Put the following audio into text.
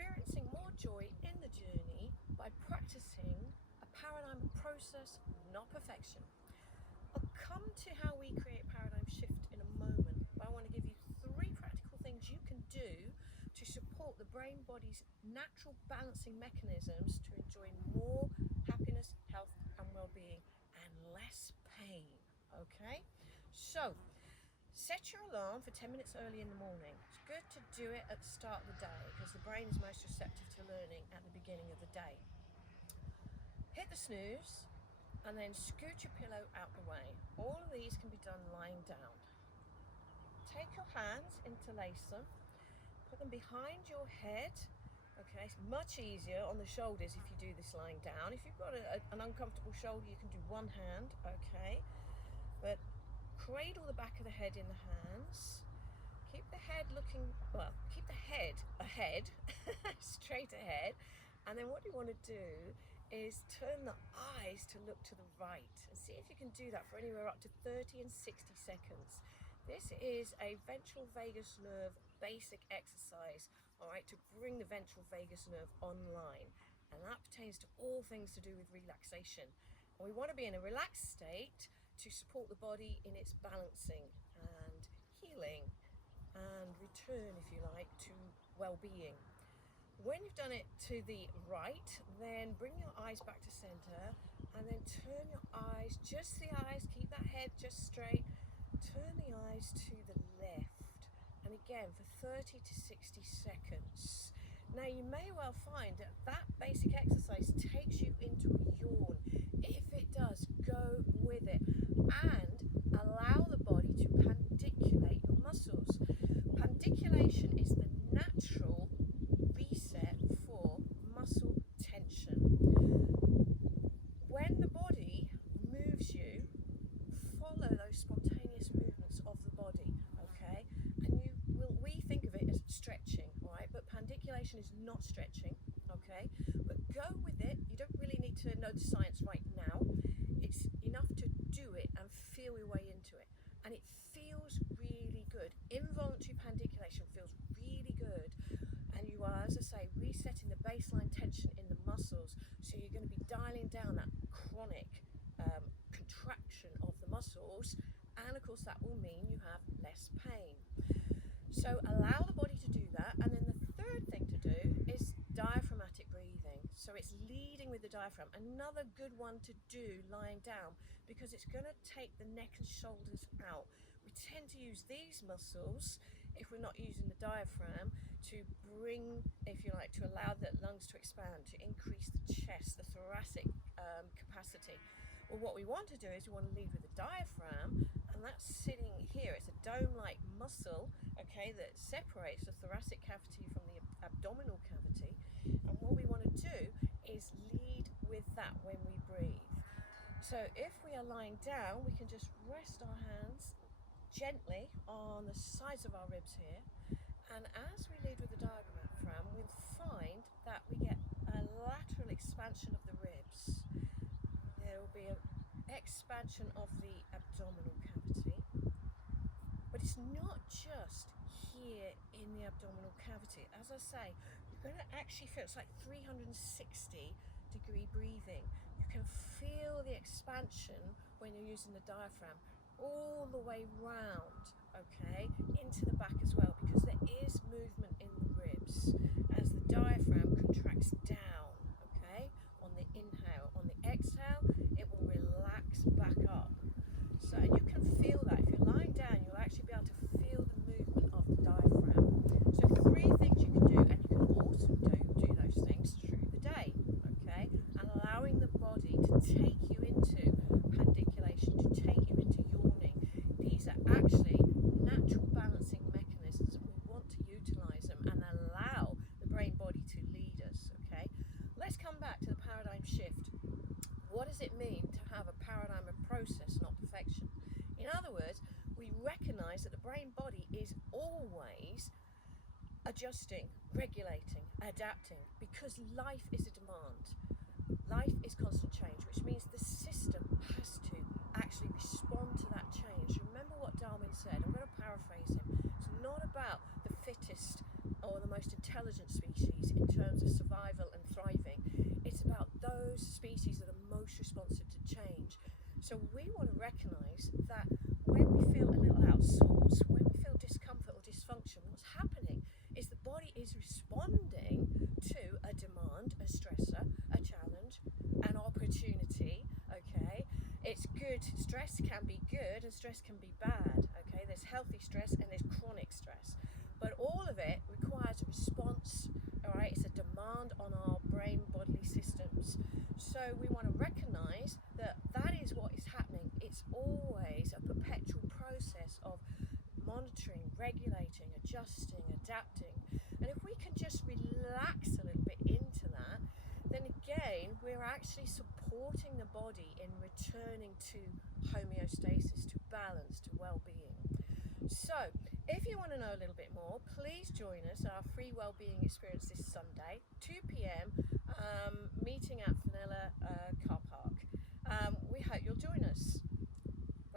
experiencing more joy in the journey by practicing a paradigm of process, not perfection. I'll come to how we create paradigm shift in a moment, but I want to give you 3 practical things you can do to support the brain body's natural balancing mechanisms to enjoy more happiness, health and well-being and less pain. Okay, so set your alarm for 10 minutes early in the morning. It's good to do it at the start of the day because the brain is most receptive to learning at the beginning of the day. Hit the snooze and then scoot your pillow out the way. All of these can be done lying down. Take your hands, interlace them, put them behind your head. Okay, it's much easier on the shoulders if you do this lying down. If you've got an uncomfortable shoulder, you can do one hand, okay? But cradle the back of the head in the hands. Keep the head looking, well, keep the head ahead, straight ahead. And then what you want to do is turn the eyes to look to the right and see if you can do that for anywhere up to 30 and 60 seconds. This is a ventral vagus nerve basic exercise, all right, to bring the ventral vagus nerve online. And that pertains to all things to do with relaxation. And we want to be in a relaxed state to support the body in its balancing and healing and return, if you like, to well-being. When you've done it to the right, then bring your eyes back to center and then turn your eyes, just the eyes, keep that head just straight, turn the eyes to the left. And again, for 30 to 60 seconds. Now you may well find that that basic exercise takes you into a yawn. If it does, go with it and allow the body to pandiculate your muscles. Pandiculation is the natural reset for muscle tension. When the body moves you, follow those spontaneous movements of the body, okay? And we think of it as stretching, all right? But pandiculation is not stretching, okay? But go with it. You don't really need to know the science right now. It's enough to do it and feel your way into it. And it feels really good. Involuntary pandiculation feels really good. And you are, as I say, resetting the baseline tension in the muscles. So you're going to be dialing down that chronic contraction of the muscles. And of course, that will mean you have less pain. So allow the body to do that. And then the third thing to do is diaphragmatic breathing. So it's leading with the diaphragm. Another good one to do lying down because it's going to take the neck and shoulders out. We tend to use these muscles, if we're not using the diaphragm, to bring, if you like, to allow the lungs to expand, to increase the chest, the thoracic capacity. Well, what we want to do is we want to lead with the diaphragm, and that's sitting here. It's a dome-like muscle, okay, that separates the thoracic cavity from the abdominal cavity. And what we want to do is lead with that when we breathe. So if we are lying down, we can just rest our hands gently on the sides of our ribs here. And as we lead with the diaphragm, we'll find that we get a lateral expansion of the ribs. There will be an expansion of the abdominal cavity. But it's not just here in the abdominal cavity. As I say, you're going to actually feel it's like 360-degree breathing. You can feel the expansion when you're using the diaphragm all the way round, okay, into the back as well, because there is movement in the ribs as the diaphragm contracts down, okay, on the inhale. On the exhale, it will relax back up. So, and you can feel that. If you're lying down, you'll actually be able to feel the movement of the diaphragm. So 3 things you can do, and you can also do those things through the day, okay, and allowing the body to take you into pandiculation, to take you into yawning. These are actually natural balancing mechanisms, and we want to utilize them and allow the brain body to lead us, okay? Let's come back to the paradigm shift. What does it mean to have a paradigm of process, not perfection? In other words, we recognize that the brain body is always adjusting, regulating, adapting, because life is a demand. Life is constant change, which means the system has to actually respond to that change. Remember what Darwin said. I'm going to paraphrase him. It's not about the fittest or the most intelligent species. species in terms of survival and thriving. It's about those species that are most responsive to change. So we want to recognize that when we feel a little out of sorts, when we feel discomfort or dysfunction, what's happening is the body is responding to a demand, a stressor, a challenge, an opportunity. Okay, it's good. Stress can be good and stress can be bad. Okay, there's healthy stress and there's chronic stress, but all of it requires a response. All right, it's a demand on our brain bodily systems. So we want to recognize that that is what is happening. It's always a perpetual process of monitoring, regulating, adjusting, adapting. And if we can just relax a little bit into that, then again, we're actually supporting the body in returning to homeostasis, to balance, to well-being. So, if you want to know a little bit more, please join us at our free wellbeing experience this Sunday, 2 p.m.